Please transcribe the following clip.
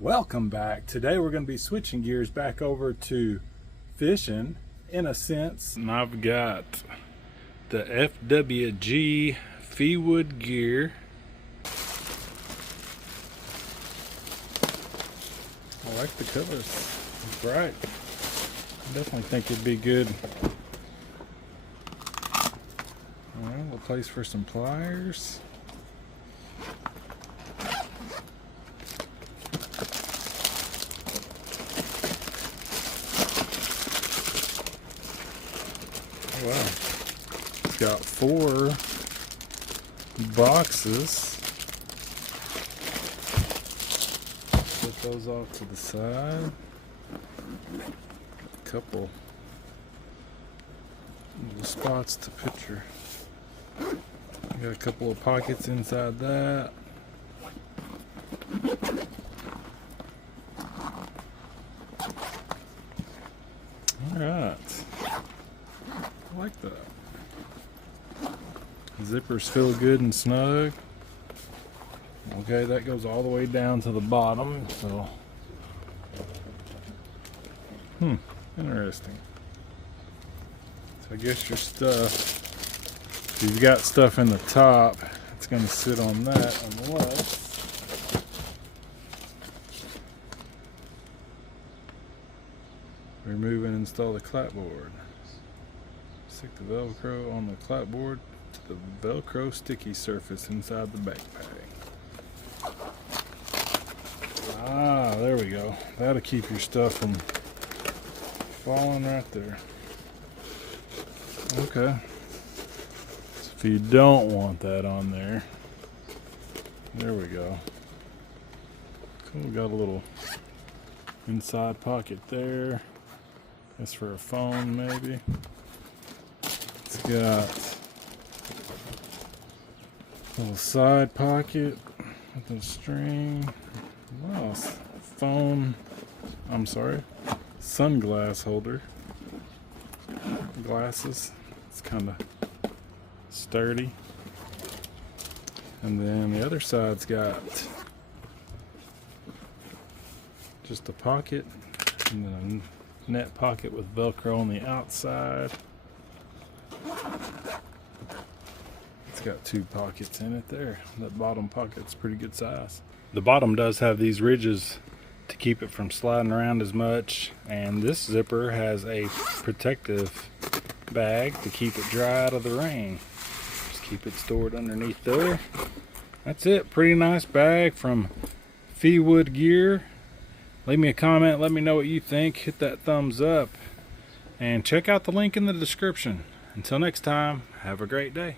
Welcome back. Today we're going to be switching gears back over to fishing in a sense. And I've got the FWG Feiwood gear. I like the colors. It's bright. I definitely think it'd be good. Alright, we'll place for some pliers. Wow, it's got 4 boxes. Put those off to the side. A couple little spots to picture. Got a couple of pockets inside that. Alright. I like that. Zippers feel good and snug. Okay, that goes all the way down to the bottom, so interesting. So I guess your stuff, if you've got stuff in the top, it's going to sit on that unless remove and install the clapboard. Stick the Velcro on the clapboard to the Velcro sticky surface inside the backpack. Ah, there we go. That'll keep your stuff from falling right there. Okay. So if you don't want that on there, there we go. Cool, got a little inside pocket there. That's for a phone maybe. It's got a little side pocket with a string. Wow, phone, I'm sorry, sunglass holder. Glasses. It's kind of sturdy. And then the other side's got just a pocket and then a net pocket with Velcro on the outside. It's got 2 pockets in it there. That bottom pocket's pretty good size. The bottom does have these ridges to keep it from sliding around as much, and this zipper has a protective bag to keep it dry out of the rain. Just keep it stored underneath there. That's it. Pretty nice bag from Feiwood Gear. Leave me a comment, let me know what you think. Hit that thumbs up and check out the link in the description. Until next time, have a great day.